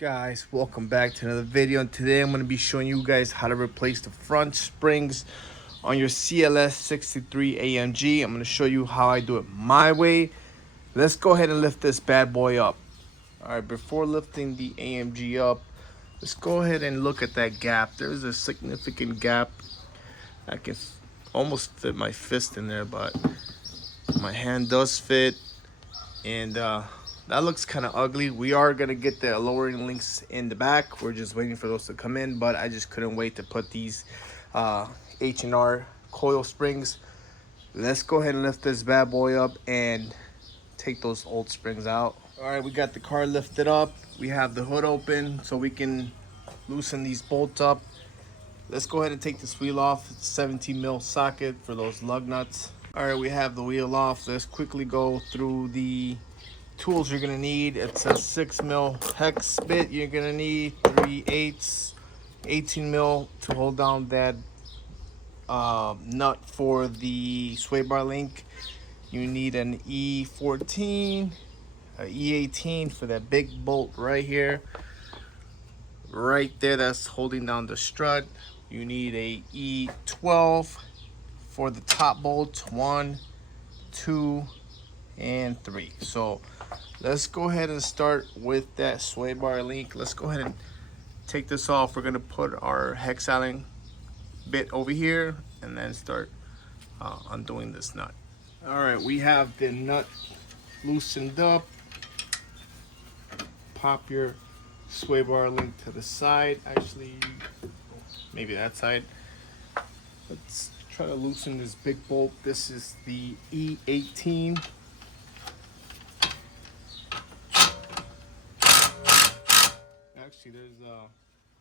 Guys, welcome back to another video, and today I'm going to be showing you guys how to replace the front springs on your Cls63 AMG. I'm going to show you how I do it my way. Let's go ahead and lift this bad boy up. Alright, before lifting the AMG up, let's go ahead and look at that gap. There's a significant gap. I can almost fit my fist in there, but my hand does fit, and that looks kind of ugly. We are gonna get the lowering links in the back. We're just waiting for those to come in, but I just couldn't wait to put these H&R coil springs. Let's go ahead and lift this bad boy up and take those old springs out. All right, we got the car lifted up. We have the hood open so we can loosen these bolts up. Let's go ahead and take this wheel off. It's a 17 mil socket for those lug nuts. All right, we have the wheel off. Let's quickly go through the tools you're gonna need. It's a 6 mil hex bit. You're gonna need 3/8, 18 mil to hold down that nut for the sway bar link. You need an E14, a E18 for that big bolt right here, right there. That's holding down the strut. You need a E12 for the top bolts, 1, 2, and 3. So let's go ahead and start with that sway bar link. Let's go ahead and take this off. We're gonna put our hex Allen bit over here and then start undoing this nut. All right, we have the nut loosened up. Pop your sway bar link to the side. Actually, maybe that side. Let's try to loosen this big bolt. This is the E18. Actually, there's a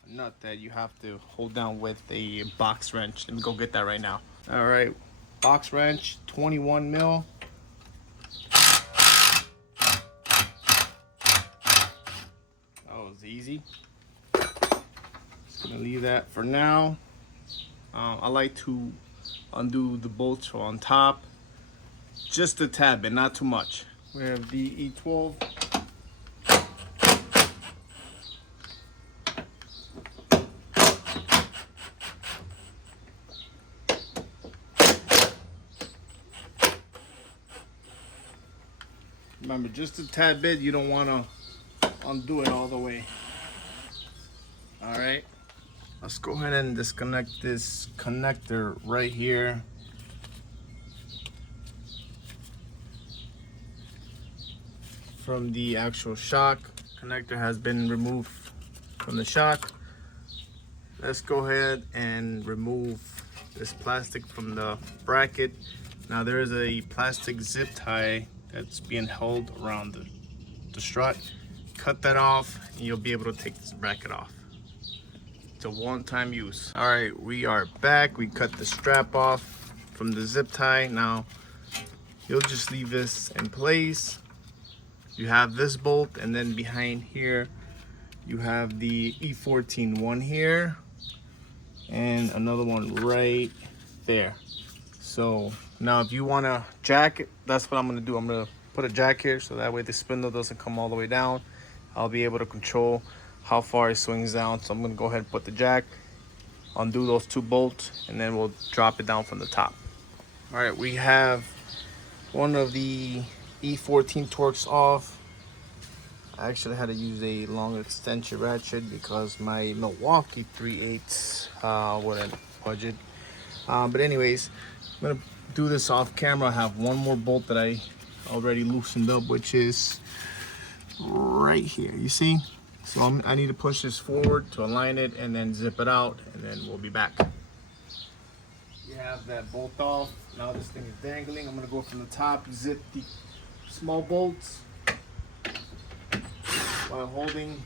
nut that you have to hold down with a box wrench. Let me go get that right now. All right, box wrench, 21 mil. That was easy. Just gonna leave that for now. I like to undo the bolts from on top, just a tad bit, not too much. We have the E12. Remember, just a tad bit. You don't want to undo it all the way. All right, let's go ahead and disconnect this connector right here. From the actual shock. Connector has been removed from the shock. Let's go ahead and remove this plastic from the bracket. Now there is a plastic zip tie that's being held around the strut. Cut that off and you'll be able to take this bracket off. It's a one-time use. All right, we are back. We cut the strap off from the zip tie. Now you'll just leave this in place. You have this bolt, and then behind here you have the E14 one here and another one right there. So now if you want to jack it, that's what I'm going to do. I'm going to put a jack here so that way the spindle doesn't come all the way down. I'll be able to control how far it swings down. So I'm going to go ahead and put the jack, undo those 2 bolts, and then we'll drop it down from the top. All right, we have one of the E14 torques off. I actually had to use a long extension ratchet because my Milwaukee 3/8 wouldn't budge it. But anyways, I'm gonna do this off camera. I have one more bolt that I already loosened up, which is right here. You see? So I need to push this forward to align it and then zip it out, and then we'll be back. You have that bolt off. Now this thing is dangling. I'm gonna go from the top, zip the small bolts while holding.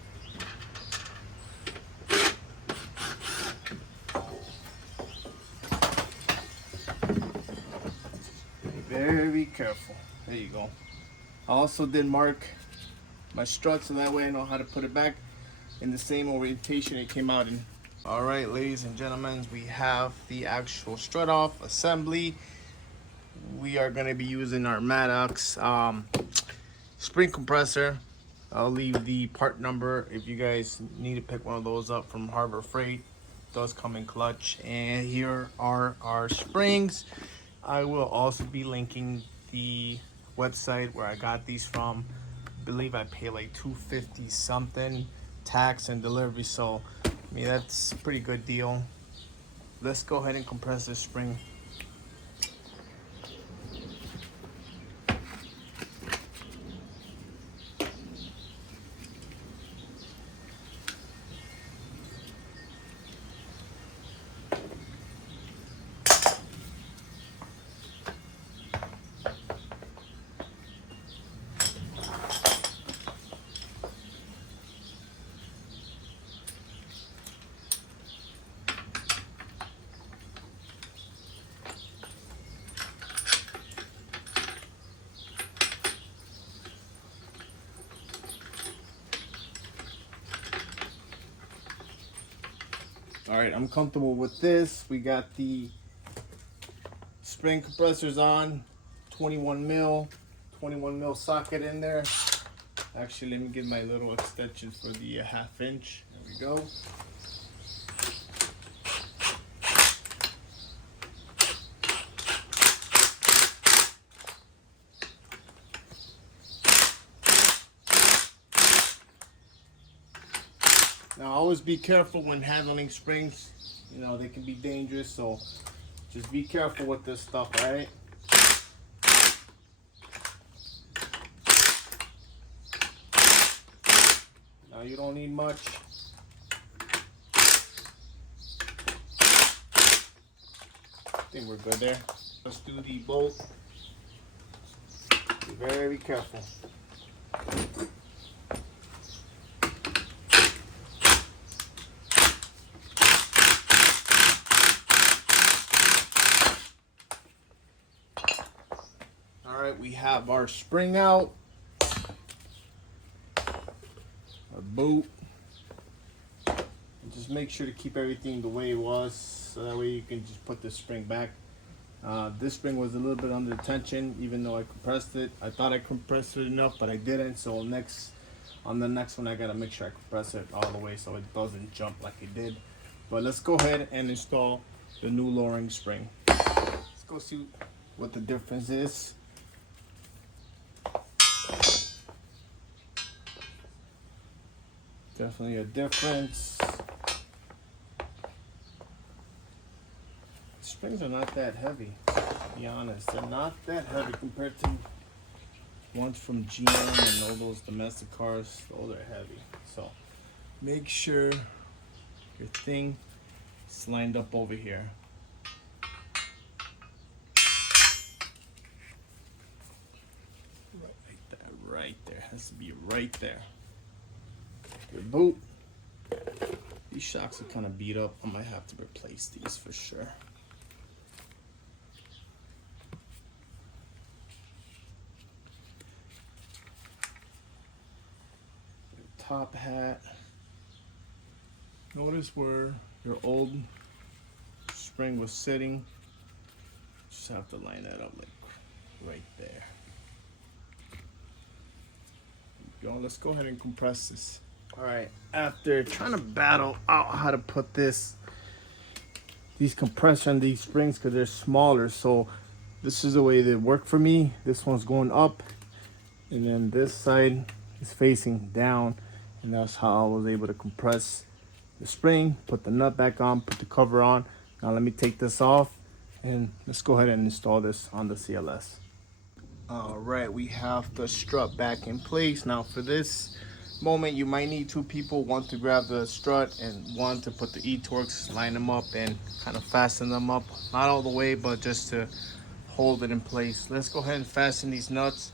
Very careful. There you go. I also did mark my strut so that way I know how to put it back in the same orientation it came out in. All right, ladies and gentlemen, we have the actual strut off assembly. We are going to be using our Maddox spring compressor. I'll leave the part number if you guys need to pick one of those up from Harbor Freight. It does come in clutch. And here are our springs. I will also be linking the website where I got these from. I believe I paid like $250 something, tax and delivery, so I mean that's a pretty good deal. Let's go ahead and compress this spring. All right, I'm comfortable with this. We got the spring compressors on, 21 mil socket in there. Actually, let me get my little extension for the 1/2 inch. There we go. Now, always be careful when handling springs. You know, they can be dangerous, so just be careful with this stuff, all right? Now, you don't need much. I think we're good there. Let's do the bolt. Be very careful. Alright, we have our spring out, our boot, and just make sure to keep everything the way it was, so that way you can just put this spring back. This spring was a little bit under tension, even though I compressed it. I thought I compressed it enough, but I didn't, so on the next one I gotta make sure I compress it all the way so it doesn't jump like it did. But let's go ahead and install the new lowering spring. Let's go see what the difference is. Definitely a difference. Springs are not that heavy, to be honest. They're not that heavy compared to ones from GM and all those domestic cars. Those are heavy. So make sure your thing is lined up over here. Right there. Has to be right there. Your boot. These shocks are kind of beat up. I might have to replace these for sure. Your top hat. Notice where your old spring was sitting. Just have to line that up like right there. There we go. Let's go ahead and compress this. All right, after trying to battle out how to put these compressors on these springs because they're smaller, so this is the way they work for me. This one's going up, and then this side is facing down, and that's how I was able to compress the spring, put the nut back on, put the cover on. Now let me take this off, and let's go ahead and install this on the CLS. All right, we have the strut back in place. Now for this moment, you might need 2 people, one to grab the strut and one to put the E-Torques, line them up and kind of fasten them up, not all the way, but just to hold it in place. Let's go ahead and fasten these nuts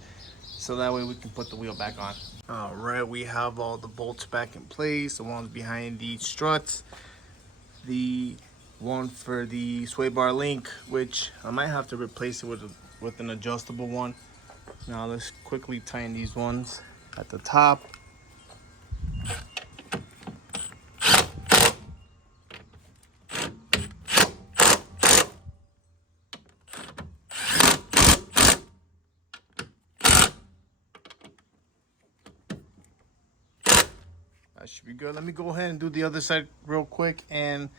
so that way we can put the wheel back on. All right, we have all the bolts back in place, the ones behind the struts, the one for the sway bar link, which I might have to replace it with an adjustable one. Now let's quickly tighten these ones at the top. That should be good. Let me go ahead and do the other side real quick and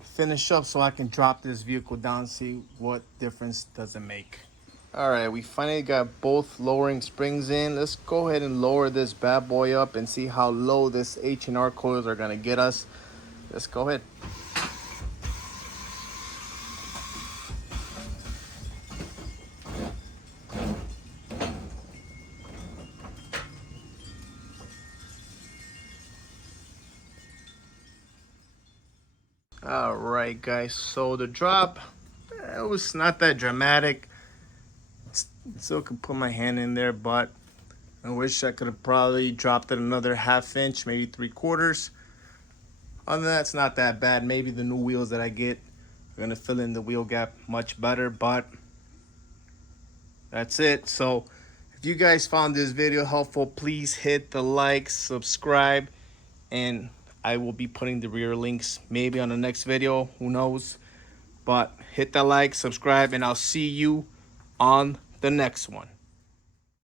finish up so I can drop this vehicle down and see what difference does it make. All right, we finally got both lowering springs in. Let's go ahead and lower this bad boy up and see how low this H&R coils are gonna get us. Let's go ahead. All right, guys, so the drop, it was not that dramatic. Still could put my hand in there, but I wish I could have probably dropped it another 1/2 inch, maybe 3/4. Other than that, it's not that bad. Maybe the new wheels that I get are gonna fill in the wheel gap much better, but that's it. So if you guys found this video helpful, please hit the like, subscribe, and I will be putting the rear links maybe on the next video, who knows. But hit the like, subscribe, and I'll see you on the next one.